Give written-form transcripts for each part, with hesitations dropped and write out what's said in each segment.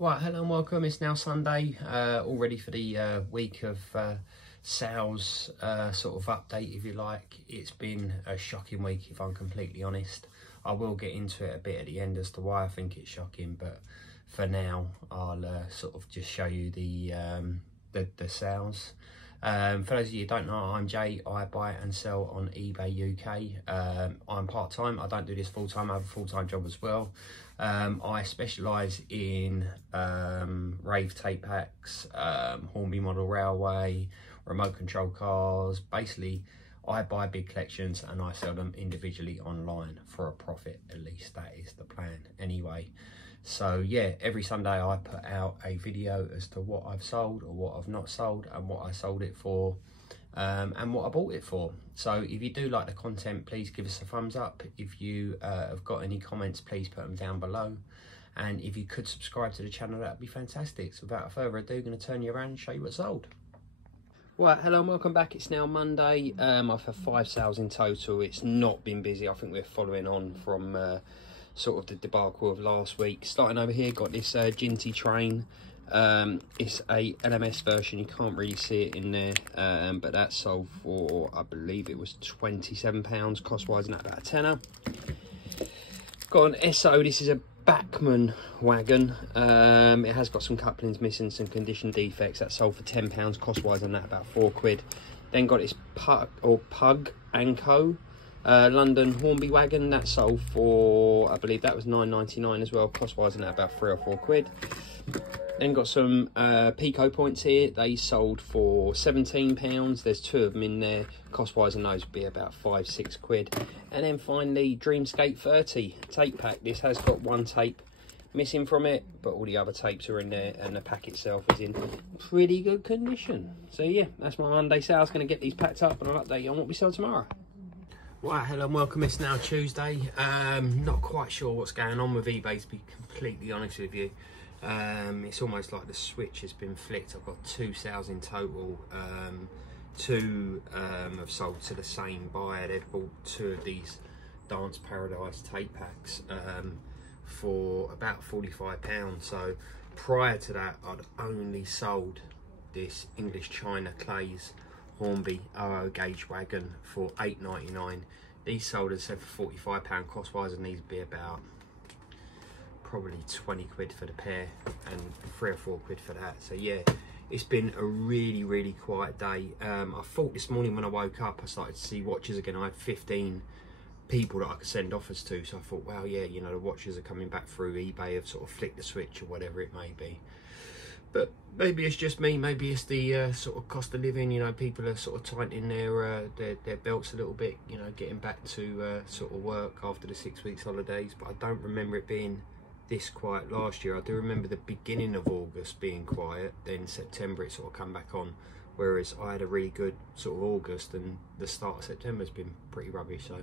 Right, hello and welcome. It's now Sunday, all ready for the week of sales sort of update, if you like. It's been a shocking week, if I'm completely honest. I will get into it a bit at the end as to why I think it's shocking, but for now, I'll sort of just show you the sales. For those of you who don't know, I'm Jay. I buy and sell on eBay UK. I'm part-time. I don't do this full-time. I have a full-time job as well. I specialise in rave tape packs, Hornby model railway, remote control cars. Basically, I buy big collections and I sell them individually online for a profit. At least that is the plan anyway. So yeah, every Sunday I put out a video as to what I've sold or what I've not sold and what I sold it for, and what I bought it for. So if you do like the content, please give us a thumbs up. If you have got any comments, please put them down below. And if you could subscribe to the channel, that'd be fantastic. So without further ado, I'm going to turn you around and show you what's sold. Right, hello and welcome back. It's now Monday. I've had 5 sales in total. It's not been busy. I think we're following on from sort of the debacle of last week. Starting over here, got this Ginty train. It's a LMS version, you can't really see it in there, but that sold for, I believe it was £27, cost wise, and that about a tenner. Got an SO, this is a Bachmann wagon. It has got some couplings missing, some condition defects. That sold for £10, cost wise, and that about £4. Then got this Pug and Co. London Hornby wagon, that sold for, I believe that was £9.99 as well, cost wise, and that about £3 or £4. Then got some Pico points here. They sold for £17. There's 2 of them in there, cost wise, and those would be about £5-6. And then finally, Dreamscape 30 tape pack. This has got 1 tape missing from it, but all the other tapes are in there, and the pack itself is in pretty good condition. So yeah, that's my Monday sales. Going to get these packed up, and I'll update you on what we sell tomorrow. Right, hello and welcome. It's now Tuesday. Not quite sure what's going on with eBay, to be completely honest with you. It's almost like the switch has been flicked. I've got 2 sales in total. 2 have sold to the same buyer. They've bought 2 of these Dance Paradise tape packs for about £45. So prior to that, I'd only sold this English China Clays Hornby 00 gauge wagon for £8.99. These sold, as I said, for £45 cost wise, and these would be about probably £20 for the pair and £3 or £4 for that. So yeah, it's been a really quiet day. I thought this morning when I woke up, I started to see watches again. I had 15 people that I could send offers to, so I thought, well, yeah, you know, the watches are coming back through eBay, have sort of flicked the switch or whatever it may be. But maybe it's just me, maybe it's the sort of cost of living, you know, people are sort of tightening their belts a little bit, you know, getting back to sort of work after the 6 weeks holidays. But I don't remember it being this quiet last year. I do remember the beginning of August being quiet, then September it sort of come back on, whereas I had a really good sort of August, and the start of September has been pretty rubbish. So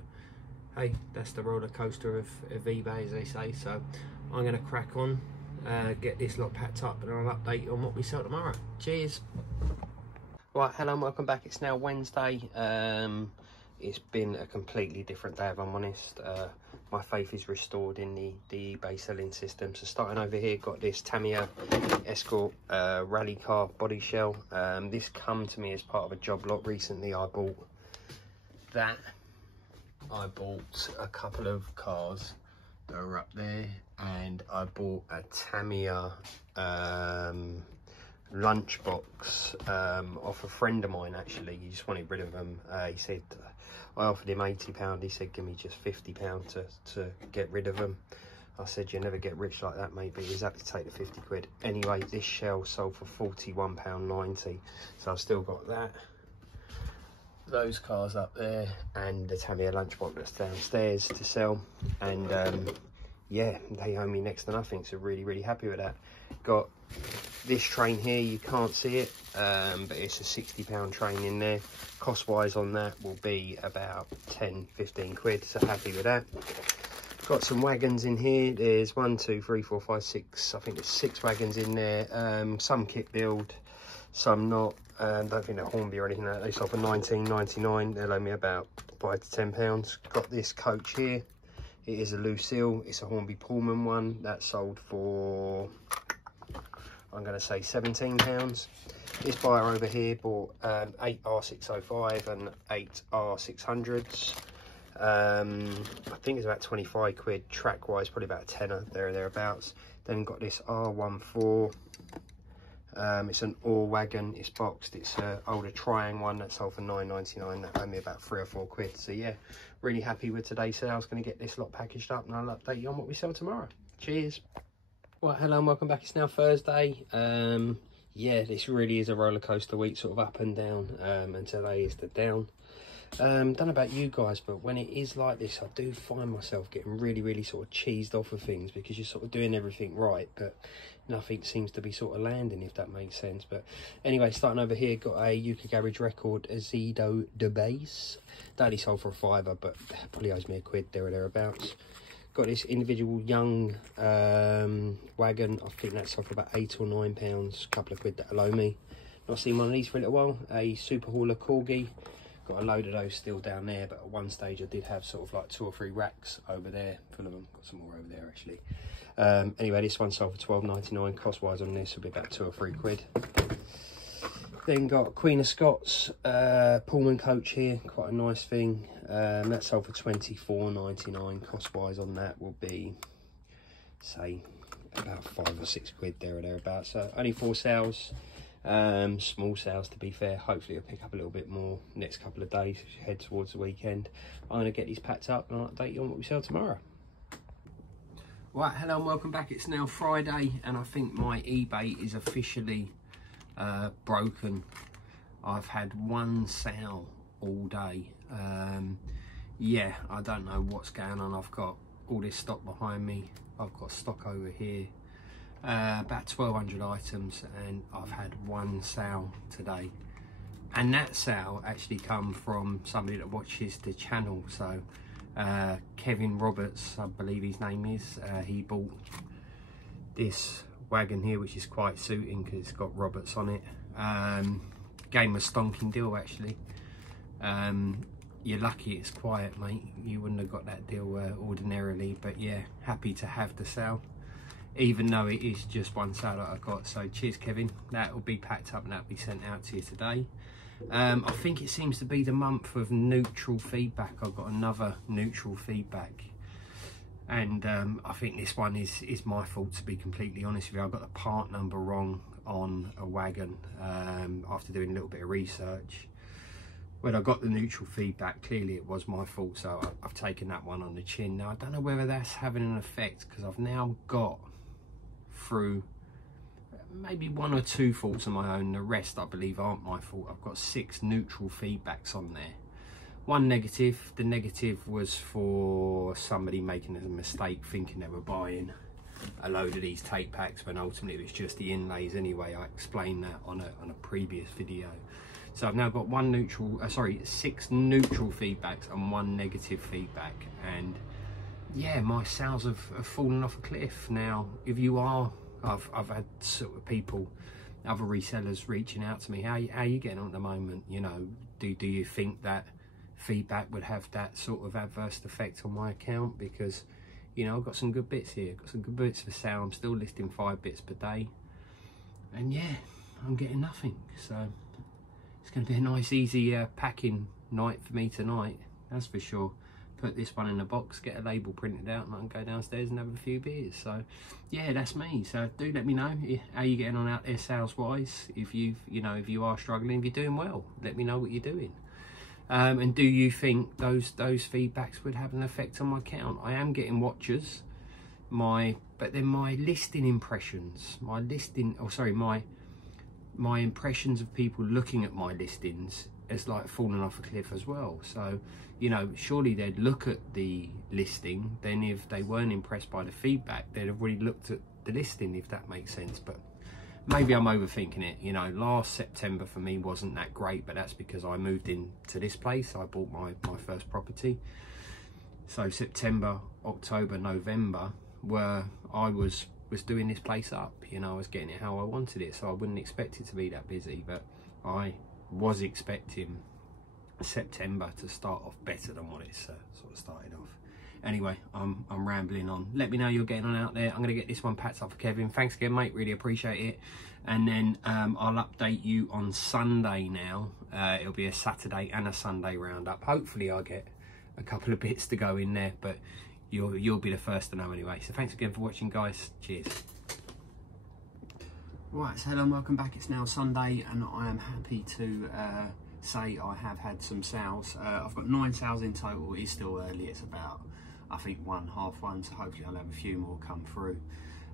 hey, that's the roller coaster of eBay, as they say. So I'm going to crack on, get this lot packed up, and I'll update you on what we sell tomorrow. Cheers. Right, hello and welcome back. It's now Wednesday. It's been a completely different day, if I'm honest. My faith is restored in the eBay selling system. So starting over here, got this Tamiya Escort rally car body shell. This come to me as part of a job lot recently. I bought that. I bought a couple of cars that are up there, and I bought a Tamiya lunchbox off a friend of mine. Actually, he just wanted rid of them. He said, I offered him £80. He said, give me just £50 to get rid of them. I said, you never get rich like that, mate, but he was happy to take the £50. Anyway, this shell sold for £41.90, so I've still got that, those cars up there, and the Tamiya lunchbox that's downstairs to sell. And yeah, they owe me next to nothing, so really happy with that. Got this train here, you can't see it, but it's a £60 train in there. Cost wise on that will be about 10-15 , so happy with that. Got some wagons in here. There's 1, 2, 3, 4, 5, 6, I think there's 6 wagons in there. Some kit build, some not. Don't think they're Hornby or anything like that. They sold for £19.99. They'll owe me about £5 to £10. Got this coach here. It is a Lucille. It's a Hornby Pullman one. That sold for I'm going to say £17. This buyer over here bought 8 R605 and 8 R600s. I think it's about 25 quid, track wise probably about a tenner there or thereabouts. Then got this R14. It's an ore wagon, it's boxed, it's an older Triang one that sold for £9.99. That made me about 3 or 4 quid. So yeah, really happy with today's sales. Going to get this lot packaged up and I'll update you on what we sell tomorrow. Cheers. Right, hello and welcome back. It's now Thursday. Yeah, this really is a roller coaster week, sort of up and down, and today is the down. Don't know about you guys, but when it is like this, I do find myself getting really sort of cheesed off of things, because you're sort of doing everything right, but nothing seems to be sort of landing, if that makes sense. But anyway, starting over here, got a UK Garage Record Azido de Base. That only sold for a £5, but probably owes me a quid there or thereabouts. Got this individual young wagon. I think that sold for about £8 or £9. A couple of quid that'll owe me. Not seen one of these for a little while. A Super Hauler Corgi. Got a load of those still down there, but at one stage I did have sort of like 2 or 3 racks over there full of them. Got some more over there actually. Anyway, this one sold for £12.99. Cost wise on this will be about 2 or 3 quid. Then got Queen of Scots Pullman coach here, quite a nice thing. That sold for £24.99. Cost wise on that will be, say, about 5 or 6 quid there or thereabouts. So only 4 sales. Small sales, to be fair. Hopefully I'll pick up a little bit more next couple of days as you head towards the weekend. I'm going to get these packed up and I'll update you on what we sell tomorrow. Right, hello and welcome back. It's now Friday and I think my eBay is officially broken. I've had one sale all day. Yeah, I don't know what's going on. I've got all this stock behind me. I've got stock over here. About 1,200 items, and I've had one sale today, and that sale actually come from somebody that watches the channel. So Kevin Roberts, I believe his name is, he bought this wagon here, which is quite suiting because it's got Roberts on it. Gave him a stonking deal actually. You're lucky it's quiet, mate. You wouldn't have got that deal ordinarily, but yeah, happy to have the sale, even though it is just one sale that I got. So cheers, Kevin. That will be packed up and that'll be sent out to you today. I think it seems to be the month of neutral feedback. I've got another neutral feedback, and I think this one is my fault, to be completely honest with you. I got the part number wrong on a wagon after doing a little bit of research. When I got the neutral feedback, clearly it was my fault, so I've taken that one on the chin. Now I don't know whether that's having an effect, because I've now got through maybe 1 or 2 faults of my own. The rest I believe aren't my fault. I've got 6 neutral feedbacks on there. 1 negative. The negative was for somebody making a mistake thinking they were buying a load of these tape packs when ultimately it was just the inlays anyway. I explained that on a previous video. So I've now got 6 neutral feedbacks and 1 negative feedback, and yeah, my sales have fallen off a cliff. Now, if you are, I've had sort of people, other resellers reaching out to me. How are you getting on at the moment? You know, do you think that feedback would have that sort of adverse effect on my account? Because, you know, I've got some good bits here. I've got some good bits for sale. I'm still listing 5 bits per day, and yeah, I'm getting nothing. So it's going to be a nice, easy packing night for me tonight. That's for sure. Put this one in a box, get a label printed out, and I can go downstairs and have a few beers. So yeah, that's me. So do let me know how you're getting on out there sales wise. If you are struggling, if you're doing well, let me know what you're doing. And do you think those feedbacks would have an effect on my account? I am getting watchers, but then my listing impressions, my impressions of people looking at my listings has like fallen off a cliff as well. So, you know, surely they'd look at the listing, then if they weren't impressed by the feedback, they'd have already looked at the listing, if that makes sense. But maybe I'm overthinking it. You know, last September for me wasn't that great, but that's because I moved into this place. I bought my first property. So September, October, November were I was doing this place up. You know, I was getting it how I wanted it, so I wouldn't expect it to be that busy, but I was expecting September to start off better than what it's sort of started off. Anyway, I'm rambling on. Let me know you're getting on out there. I'm going to get this one packed up for Kevin. Thanks again, mate. Really appreciate it. And then I'll update you on Sunday now. It'll be a Saturday and a Sunday roundup. Hopefully I'll get a couple of bits to go in there, but you'll be the first to know anyway. So thanks again for watching, guys. Cheers. Right, so hello and welcome back. It's now Sunday and I am happy to say I have had some sales. I've got 9 sales in total. It is still early. It's about, I think, 1:30, so hopefully I'll have a few more come through.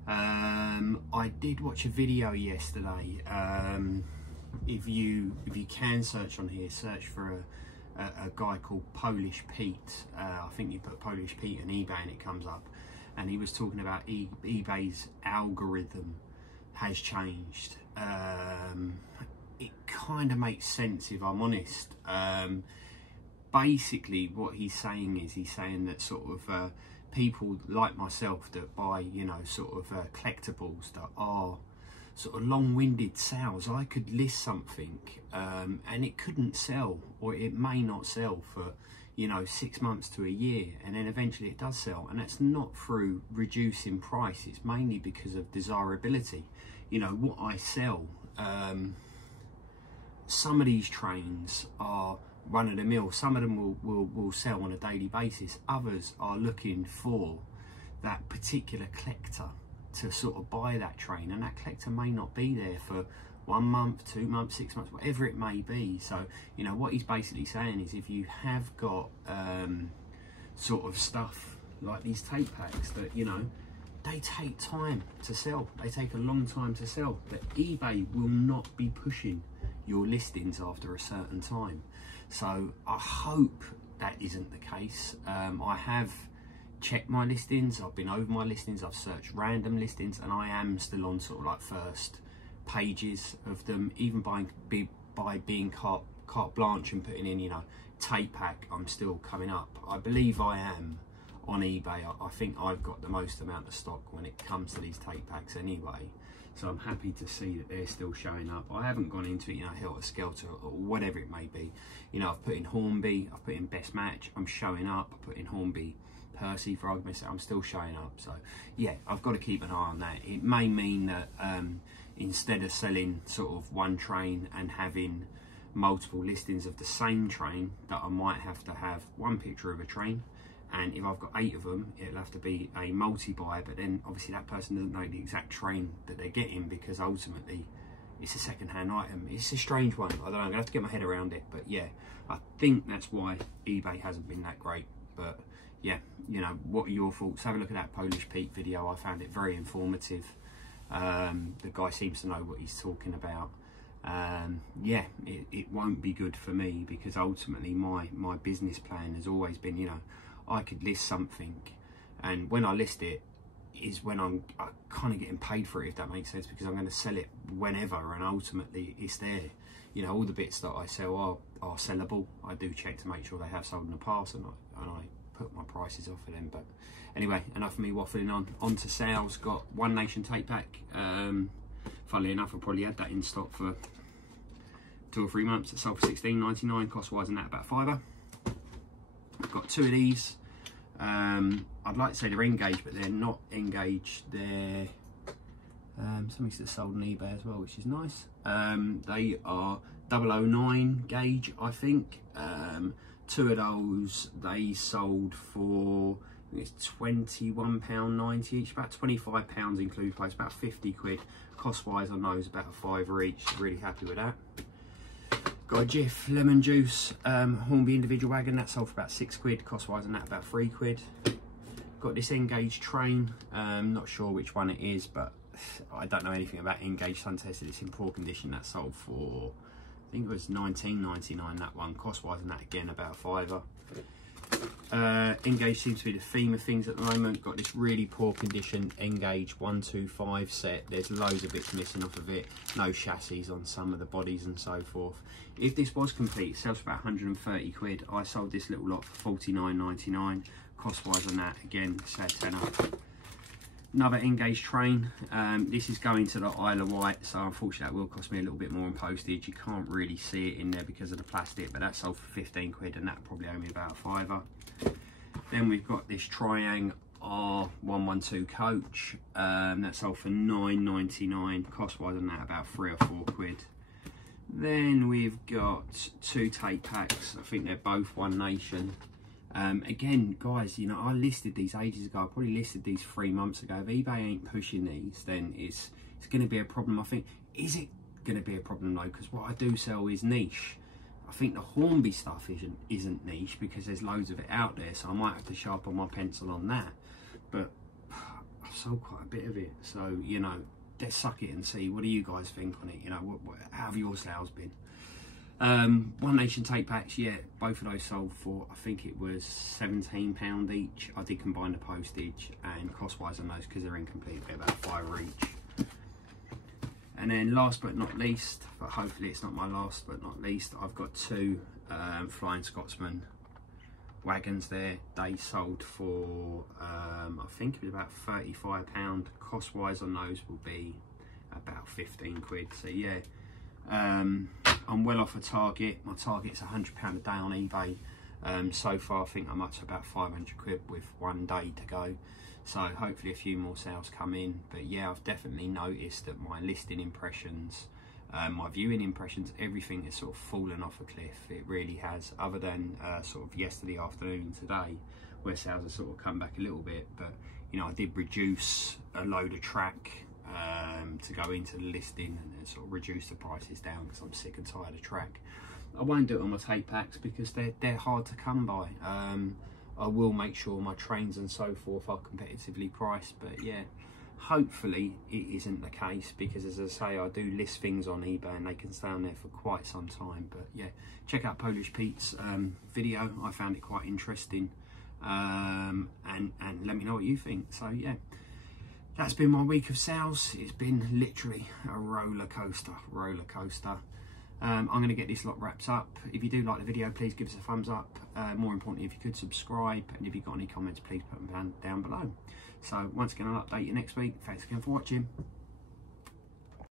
I did watch a video yesterday. If you can search on here, search for a guy called Polish Pete. I think you put Polish Pete on eBay and it comes up, and he was talking about eBay's algorithm has changed. It kind of makes sense, if I'm honest. Basically what he's saying that sort of people like myself that buy, you know, sort of collectibles that are sort of long-winded sales. I could list something and it couldn't sell, or it may not sell for, you know, 6 months to a year, and then eventually it does sell, and that's not through reducing price. It's mainly because of desirability. You know what I sell. Some of these trains are run-of-the-mill. Some of them will sell on a daily basis. Others are looking for that particular collector to sort of buy that train, and that collector may not be there for 1 month, 2 months, 6 months, whatever it may be. So, you know, what he's basically saying is, if you have got sort of stuff like these tape packs that, you know, they take time to sell. They take a long time to sell, but eBay will not be pushing your listings after a certain time. So I hope that isn't the case. I have checked my listings, I've been over my listings, I've searched random listings, and I am still on sort of like first pages of them, even by being carte blanche and putting in, you know, tape pack, I'm still coming up. I believe I am on eBay. I think I've got the most amount of stock when it comes to these tape packs anyway, so I'm happy to see that they're still showing up. I haven't gone into it, you know, helter skelter or whatever it may be. You know, I've put in Hornby, I've put in best match, I'm showing up. I put in Hornby Percy, for argument's sake, I'm still showing up. So yeah, I've got to keep an eye on that. It may mean that instead of selling sort of one train and having multiple listings of the same train, that I might have to have one picture of a train, and if I've got 8 of them, it'll have to be a multi-buy, but then obviously that person doesn't know the exact train that they're getting, because ultimately it's a second-hand item. It's a strange one. I don't know, I'm gonna have to get my head around it, but yeah, I think that's why eBay hasn't been that great. But yeah, you know, what are your thoughts? Have a look at that Polish Pete video. I found it very informative. The guy seems to know what he's talking about. Yeah, it won't be good for me, because ultimately my business plan has always been, you know, I could list something, and when I list it is when I'm kind of getting paid for it, if that makes sense, because I'm going to sell it whenever, and ultimately it's there. You know, all the bits that I sell are sellable. I do check to make sure they have sold in the past, and I put my prices off for them. But anyway, enough of me waffling on to sales. Got One Nation tape pack. Funnily enough, I probably had that in stock for 2 or 3 months. It sold for $16.99, cost wise, and that about £5. I've got 2 of these. I'd like to say they're engaged, but they're not engaged. They're something that's sold on eBay as well, which is nice. They are 009 gauge, I think. 2 of those they sold for, I think it's £21.90 each, about £25 include place, about 50 quid. Cost wise on those about a £5 each. Really happy with that. Got a Jif lemon juice Hornby individual wagon, that sold for about 6 quid. Cost wise on that about 3 quid. Got this Engage train, not sure which one it is, but I don't know anything about Engage sun tested. It's in poor condition. That sold for, I think it was £19.99, that one. Cost wise on that again about a £5. Engage seems to be the theme of things at the moment. Got this really poor condition Engage 125 set. There's loads of bits missing off of it. No chassis on some of the bodies and so forth. If this was complete, it sells for about 130 quid. I sold this little lot for £49.99. Cost wise on that, again, say a tenner. Another Engage train. This is going to the Isle of Wight, so unfortunately that will cost me a little bit more in postage. You can't really see it in there because of the plastic, but that sold for 15 quid, and that probably owe me about a £5. Then we've got this Triang R112 coach. That sold for £9.99. Cost wise on that about £3 or £4. Then we've got 2 tape packs. I think they're both One Nation. Again, guys, you know, I listed these ages ago. I probably listed these 3 months ago. If eBay ain't pushing these, then it's going to be a problem. I think, is it going to be a problem though? Because what I do sell is niche. I think the Hornby stuff isn't niche because there's loads of it out there, so I might have to sharpen my pencil on that. But I've sold quite a bit of it, so you know, let's suck it and see. What do you guys think on it? You know, how have your sales been? One Nation tape packs, yeah, both of those sold for, I think it was £17 each. I did combine the postage, and cost wise on those, because they're incomplete, they're about £5 each. And then last but not least, but hopefully it's not my last but not least, I've got 2 Flying Scotsman wagons there. They sold for, I think it was about £35. Cost wise on those will be about £15. So yeah, I'm well off a target. My target's £100 a day on eBay. So far I think I'm up to about £500 with 1 day to go. So hopefully a few more sales come in. But yeah, I've definitely noticed that my listing impressions, my viewing impressions, everything has sort of fallen off a cliff. It really has, other than sort of yesterday afternoon, today, where sales have sort of come back a little bit. But you know, I did reduce a load of track to go into the listing and sort of reduce the prices down because I'm sick and tired of track. I won't do it on my tape packs because they're hard to come by. I will make sure my trains and so forth are competitively priced, but yeah, hopefully it isn't the case, because as I say, I do list things on eBay and they can stay on there for quite some time. But yeah, check out Polish Pete's video. I found it quite interesting, and let me know what you think. So yeah, that's been my week of sales. It's been literally a roller coaster. I'm going to get this lot wrapped up. If you do like the video, please give us a thumbs up. More importantly, if you could subscribe, and if you've got any comments, please put them down below. So once again, I'll update you next week. Thanks again for watching.